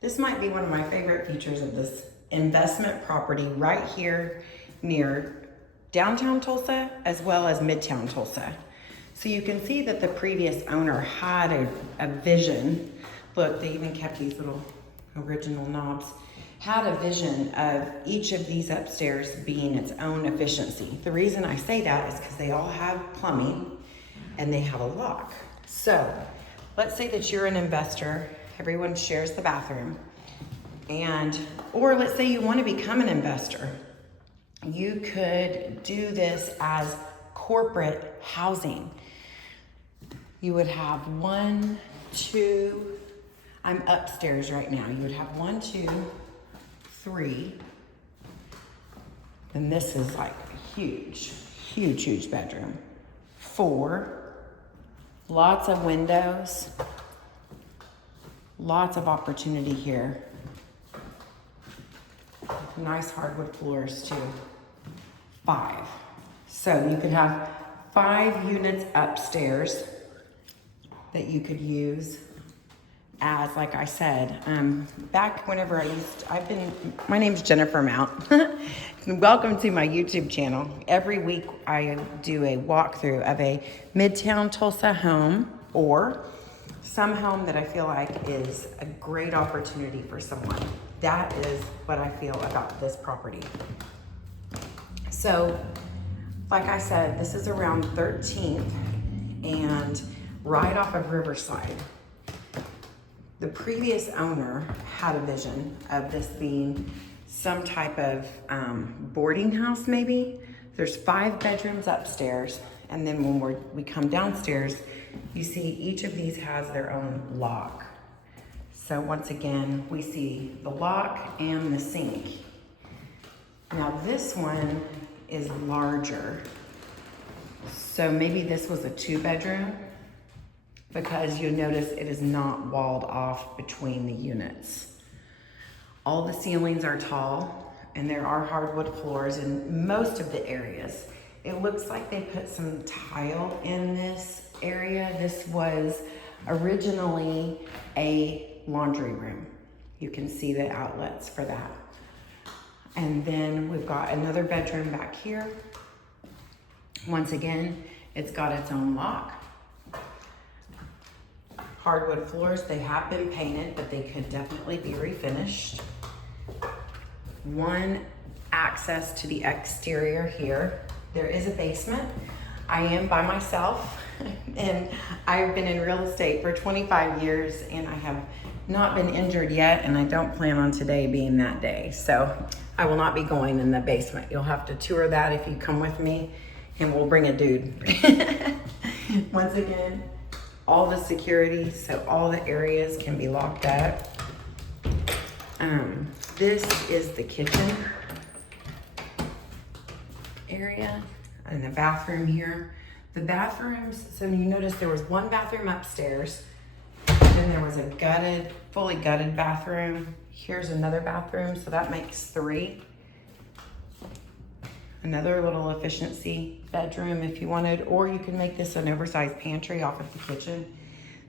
This might be one of my favorite features of this investment property right here near downtown Tulsa as well as midtown Tulsa. So you can see that the previous owner had a vision. Look, they even kept these little original knobs. Had a vision of each of these upstairs being its own efficiency. The reason I say that is because they all have plumbing and they have a lock. So let's say that you're an investor, everyone shares the bathroom, or let's say you want to become an investor. You could do this as corporate housing. You would have one, two, I'm upstairs right now. You would have 1, 2, 3. And this is like a huge bedroom. 4, lots of windows, lots of opportunity here. Nice hardwood floors too. 5. So you could have 5 units upstairs that you could use as, like I said, back whenever my name's Jennifer Mount. Welcome to my YouTube channel. Every week I do a walkthrough of a midtown Tulsa home or some home that I feel like is a great opportunity for someone. That is what I feel about this property. So, like I said, this is around 13th and right off of Riverside. The previous owner had a vision of this being some type of boarding house maybe. There's 5 bedrooms upstairs, and then when we come downstairs, you see each of these has their own lock. So once again, we see the lock and the sink. Now this one is larger. So maybe this was a 2-bedroom, because you'll notice it is not walled off between the units. All the ceilings are tall and there are hardwood floors in most of the areas. It looks like they put some tile in this area. This was originally a laundry room. You can see the outlets for that. And then we've got another bedroom back here. Once again, it's got its own lock. Hardwood floors, they have been painted, but they could definitely be refinished. One access to the exterior here. There is a basement. I am by myself and I've been in real estate for 25 years and I have not been injured yet, and I don't plan on today being that day. So I will not be going in the basement. You'll have to tour that if you come with me, and we'll bring a dude. Once again, all the security, so all the areas can be locked up. This is the kitchen area and the bathroom here. The bathrooms, so you notice there was one bathroom upstairs, then there was a fully gutted bathroom. Here's another bathroom, so that makes 3. Another little efficiency bedroom if you wanted, or you can make this an oversized pantry off of the kitchen.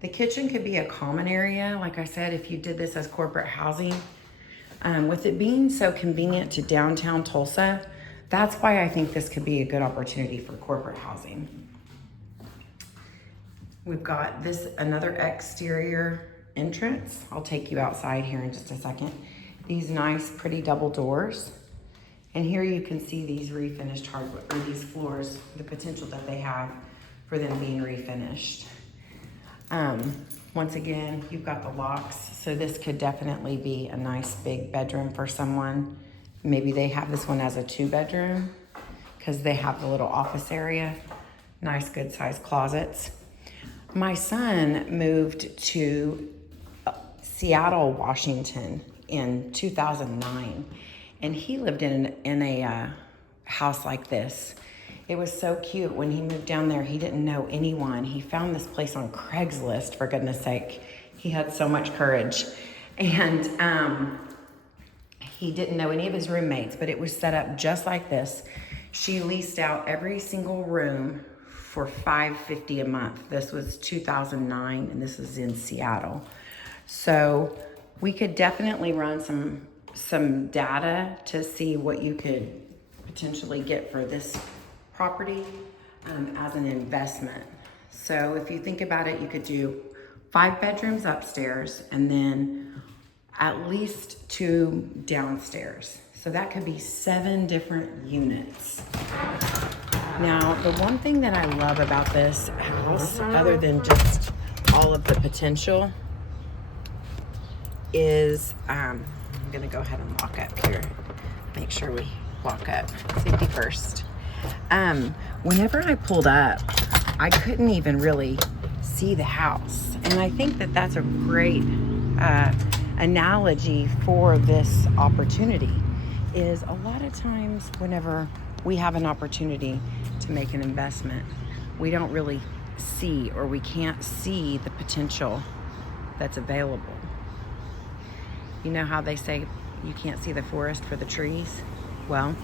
The kitchen could be a common area, like I said, if you did this as corporate housing. With it being so convenient to downtown Tulsa, that's why I think this could be a good opportunity for corporate housing. We've got another exterior entrance. I'll take you outside here in just a second. These nice, pretty double doors. And here you can see these refinished hardwood, or these floors, the potential that they have for them being refinished. Once again, you've got the locks. So this could definitely be a nice big bedroom for someone. Maybe they have this one as a 2-bedroom because they have the little office area. Nice, good sized closets. My son moved to Seattle, Washington in 2009. And he lived in a house like this. It was so cute. When he moved down there, he didn't know anyone. He found this place on Craigslist, for goodness sake. He had so much courage. And he didn't know any of his roommates, but it was set up just like this. She leased out every single room for $550 a month. This was 2009, and this is in Seattle. So we could definitely run some data to see what you could potentially get for this property as an investment. So if you think about it, you could do 5 bedrooms upstairs and then at least 2 downstairs. So that could be 7 different units. Now, the one thing that I love about this house, other than just all of the potential, is I'm gonna go ahead and walk up here. Make sure we walk up, safety first. Whenever I pulled up, I couldn't even really see the house. And I think that that's a great analogy for this opportunity. Is a lot of times whenever we have an opportunity to make an investment, we don't really see, or we can't see the potential that's available. You know how they say you can't see the forest for the trees? Well,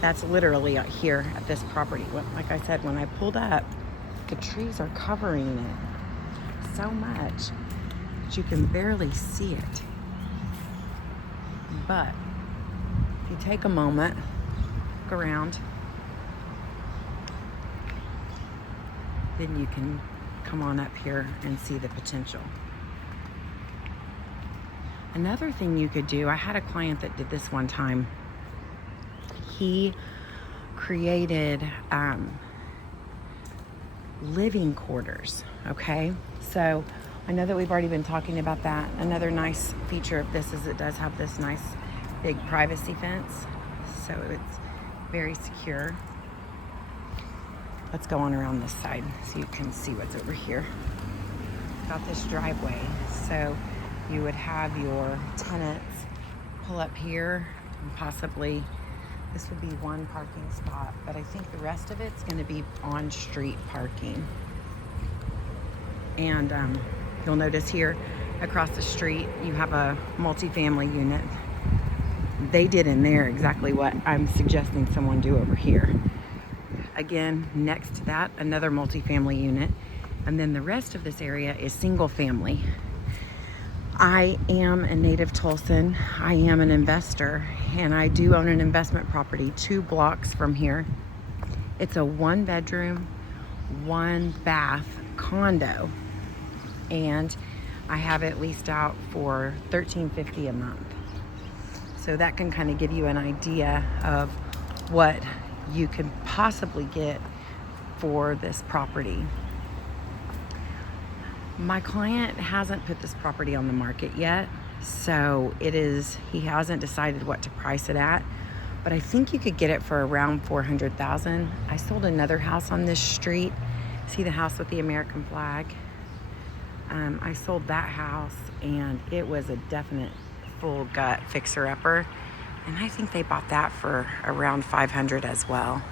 that's literally out here at this property. Like I said, when I pulled up, the trees are covering it so much that you can barely see it. But if you take a moment, look around, then you can come on up here and see the potential. Another thing you could do, I had a client that did this one time. He created living quarters, okay? So I know that we've already been talking about that. Another nice feature of this is it does have this nice big privacy fence, so it's very secure. Let's go on around this side so you can see what's over here. Got this driveway, so you would have your tenants pull up here, and possibly this would be one parking spot, but I think the rest of it's going to be on-street parking. And you'll notice here across the street you have a multifamily unit. They did in there exactly what I'm suggesting someone do over here. Again, next to that, another multifamily unit, and then the rest of this area is single family. I am a native Tulsan. I am an investor, and I do own an investment property 2 blocks from here. It's a 1-bedroom, 1-bath condo, and I have it leased out for $13.50 a month. So that can kind of give you an idea of what you could possibly get for this property. My client hasn't put this property on the market yet, so he hasn't decided what to price it at, but I think you could get it for around $400,000. I sold another house on this street. See the house with the American flag? I sold that house, and it was a definite full gut fixer-upper, and I think they bought that for around $500,000 as well.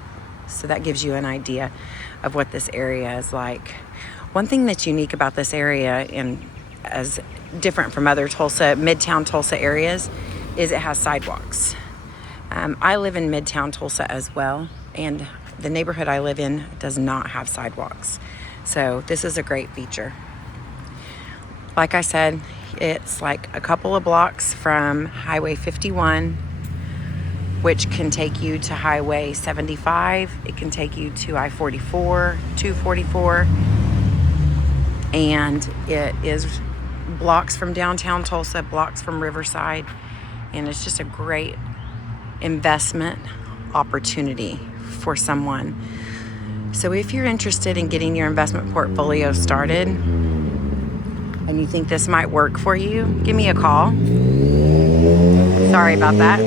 So that gives you an idea of what this area is like. One thing that's unique about this area, and as different from other Midtown Tulsa areas, is it has sidewalks. I live in Midtown Tulsa as well, and the neighborhood I live in does not have sidewalks. So this is a great feature. Like I said, it's like a couple of blocks from Highway 51, which can take you to Highway 75. It can take you to I-44, 244. And it is blocks from downtown Tulsa, blocks from Riverside. And it's just a great investment opportunity for someone. So if you're interested in getting your investment portfolio started and you think this might work for you, give me a call. Sorry about that.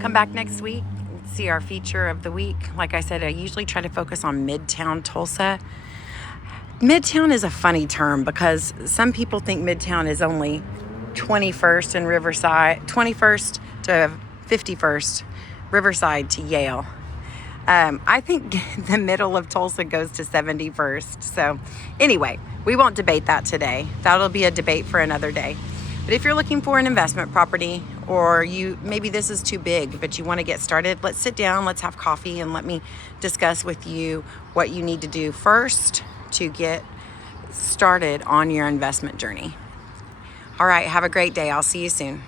Come back next week and see our feature of the week. Like I said, I usually try to focus on Midtown Tulsa. Midtown is a funny term because some people think Midtown is only 21st and Riverside, 21st to 51st, Riverside to Yale. I think the middle of Tulsa goes to 71st. So anyway, we won't debate that today. That'll be a debate for another day. But if you're looking for an investment property, or maybe this is too big, but you want to get started, let's sit down, let's have coffee, and let me discuss with you what you need to do first to get started on your investment journey. All right, have a great day. I'll see you soon.